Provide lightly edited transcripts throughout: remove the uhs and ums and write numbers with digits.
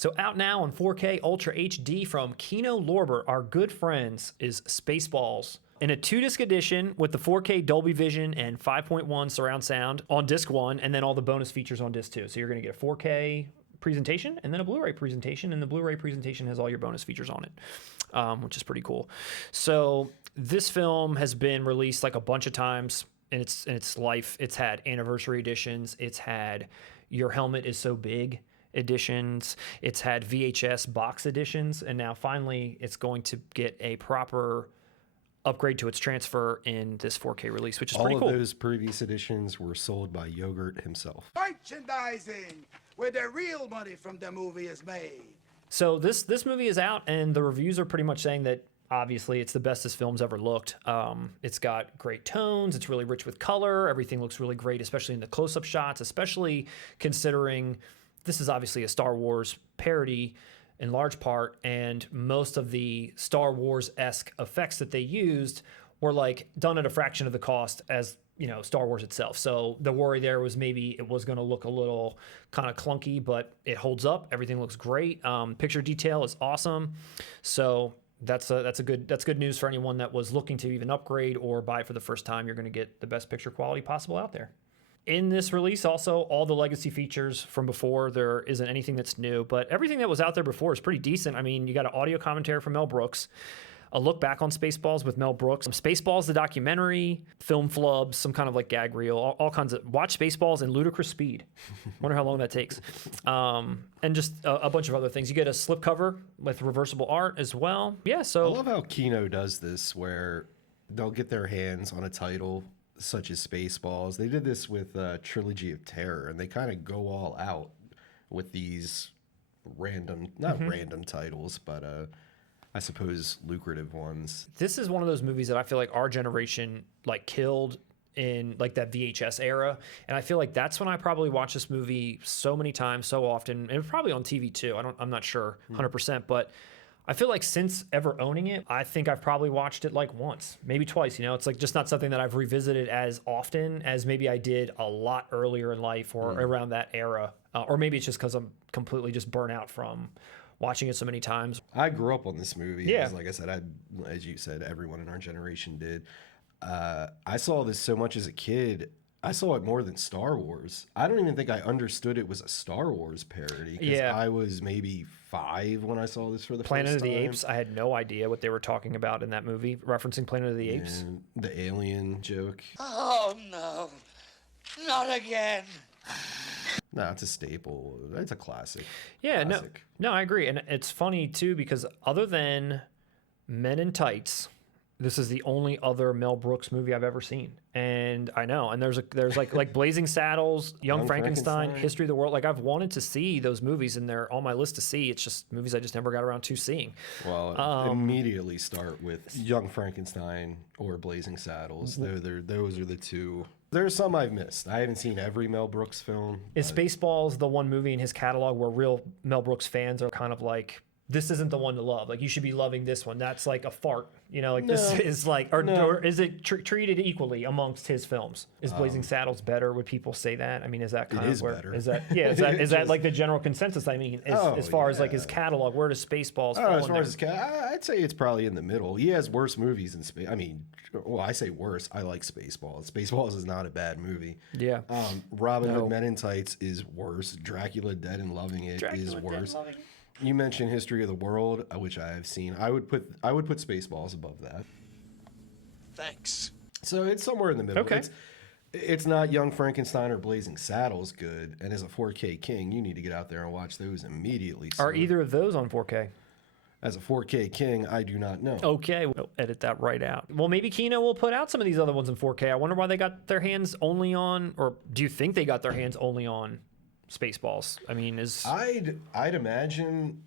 So out now on 4K Ultra HD from Kino Lorber, our good friends, is Spaceballs. In a 2-disc edition with the 4K Dolby Vision and 5.1 surround sound on disc 1, and then all the bonus features on disc 2. So you're going to get a 4K presentation and then a Blu-ray presentation, and the Blu-ray presentation has all your bonus features on it, which is pretty cool. So this film has been released like a bunch of times in its life. It's had anniversary editions. It's had Your Helmet Is So Big editions. It's had VHS box editions, and now finally it's going to get a proper upgrade to its transfer in this 4K release, which is pretty cool. All of those previous editions were sold by Yogurt himself. Merchandising, where the real money from the movie is made. So this movie is out, and the reviews are pretty much saying that obviously it's the best this film's ever looked. It's got great tones. It's really rich with color. Everything looks really great, especially in the close-up shots, especially considering this is obviously a Star Wars parody in large part, and most of the Star Wars-esque effects that they used were like done at a fraction of the cost as, you know, Star Wars itself. So the worry there was maybe it was going to look a little kind of clunky, but it holds up. Everything looks great. Picture detail is awesome. So that's good news for anyone that was looking to even upgrade or buy for the first time. You're going to get the best picture quality possible out there. In this release, also, all the legacy features from before. There isn't anything that's new, but everything that was out there before is pretty decent. I mean, you got an audio commentary from Mel Brooks, a look back on Spaceballs with Mel Brooks, Spaceballs the documentary, film flubs, some kind of like gag reel, all kinds of. Watch Spaceballs in ludicrous speed. Wonder how long that takes. And just a bunch of other things. You get a slipcover with reversible art as well. Yeah, so I love how Kino does this, where they'll get their hands on a title such as Spaceballs. They did this with Trilogy of Terror, and they kind of go all out with these random, not random titles, but I suppose lucrative ones. This is one of those movies that I feel like our generation like killed in like that VHS era, and I feel like that's when I probably watched this movie so many times, so often, and it was probably on TV too. I'm not sure 100%, but I feel like since ever owning it, I think I've probably watched it like once, maybe twice. You know, it's like just not something that I've revisited as often as maybe I did a lot earlier in life or around that era. Or maybe it's just because I'm completely just burnt out from watching it so many times. I grew up on this movie. Yeah. Like I said, as you said, everyone in our generation did. I saw this so much as a kid. I saw it more than Star Wars. I don't even think I understood it was a Star Wars parody. Yeah. I was maybe 5 when I saw this for the Planet first of the time. Apes, I had no idea what they were talking about in that movie, referencing Planet of the Apes. And the alien joke. Oh, no. Not again. No, it's a staple. It's a classic. Yeah, Classic. no, I agree. And it's funny, too, because other than Men in Tights, this is the only other Mel Brooks movie I've ever seen. And I know. And there's like Blazing Saddles, Young Frankenstein, History of the World. Like, I've wanted to see those movies, and they're on my list to see. It's just movies I just never got around to seeing. Well, immediately start with Young Frankenstein or Blazing Saddles. Those are the two. There's some I've missed. I haven't seen every Mel Brooks film. Is Spaceballs the one movie in his catalog where real Mel Brooks fans are kind of like, this isn't the one to love? Like, you should be loving this one. That's like a fart. You know, like this is like, or is it treated equally amongst his films? Is Blazing Saddles better? Would people say that? I mean, is that kind of where, better. is that, yeah, is that like the general consensus? I mean, as far as like his catalog, where does Spaceballs fall as in far there? as his I'd say it's probably in the middle. He has worse movies in space. I mean, well, I say worse. I like Spaceballs. Spaceballs is not a bad movie. Yeah. Robin Hood Men in Tights is worse. Dracula Dead and Loving It is worse. You mentioned History of the World, which I have seen. I would put Spaceballs above that. Thanks. So it's somewhere in the middle. Okay. It's not Young Frankenstein or Blazing Saddles good. And as a 4K king, you need to get out there and watch those immediately. Are either of those on 4K? As a 4K king, I do not know. Okay, we'll edit that right out. Well, maybe Kino will put out some of these other ones in 4K. I wonder why they got their hands only on, or do you think they got their hands only on Spaceballs? I mean, I'd imagine.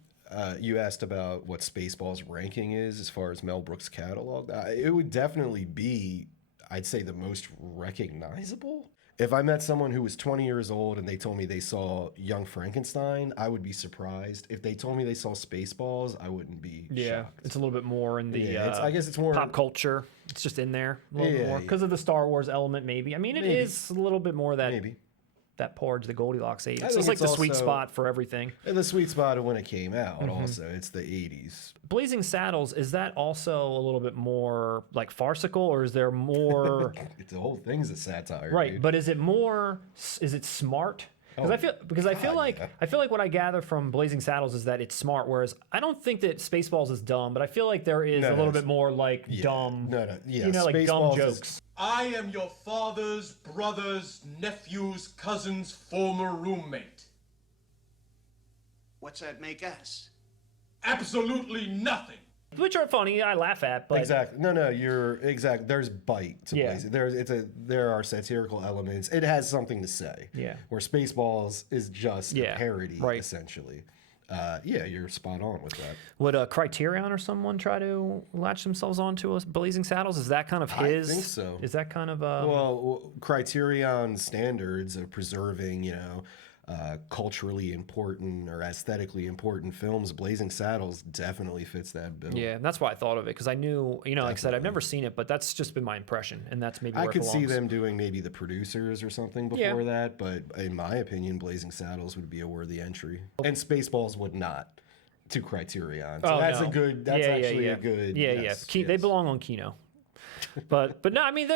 You asked about what Spaceballs ranking is as far as Mel Brooks' catalog. It would definitely be, I'd say, the most recognizable. If I met someone who was 20 years old and they told me they saw Young Frankenstein, I would be surprised. If they told me they saw Spaceballs, I wouldn't be shocked. It's a little bit more in the I guess it's more pop culture. It's just in there a little bit more because of the Star Wars element, maybe. I mean, it is a little bit more that maybe. that porridge, the Goldilocks age. I So think it's like it's the sweet also- spot for everything. And the sweet spot of when it came out, also, it's the 80s. Blazing Saddles, is that also a little bit more like farcical, or is there more? The whole thing's a satire, Right, dude. but is it smart? Because Oh, I feel like yeah. I feel like what I gather from Blazing Saddles is that it's smart, whereas I don't think that Spaceballs is dumb, but I feel like there is No, a little it's- bit more like dumb, No, yeah, you know, like dumb Spaceballs is- jokes. I am your father's brother's nephew's cousin's former roommate. What's that make us? Absolutely nothing. Which are funny, I laugh at, but Exactly. No, you're exact. There's bite to Yeah. Blaze. There are satirical elements. It has something to say. Yeah. Where Spaceballs is just Yeah, a parody, right. essentially. Yeah, you're spot on with that. would Criterion or someone try to latch themselves onto us Blazing Saddles? Is that kind of I his? think so. Is that kind of Well, Criterion standards of preserving, culturally important or aesthetically important films, Blazing Saddles definitely fits that bill. Yeah, that's why I thought of it, because I knew, like I said, I've never seen it, but that's just been my impression, and that's maybe where I it could see belongs. them doing maybe the producers or something Yeah. before that, but in my opinion, Blazing Saddles would be a worthy entry, and Spaceballs would not to Criterion. So Oh, that's no. a good. That's yeah, actually yeah. a good. Yeah, yes, yeah. They yes. belong on Kino. But no, I mean,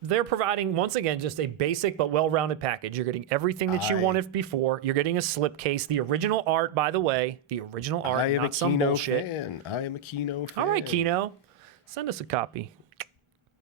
they're providing once again just a basic but well-rounded package. You're getting everything that you wanted before. You're getting a slipcase, the original art, by the way, the original art, I am not a some Kino bullshit. fan. I am a Kino fan. All right, Kino, send us a copy.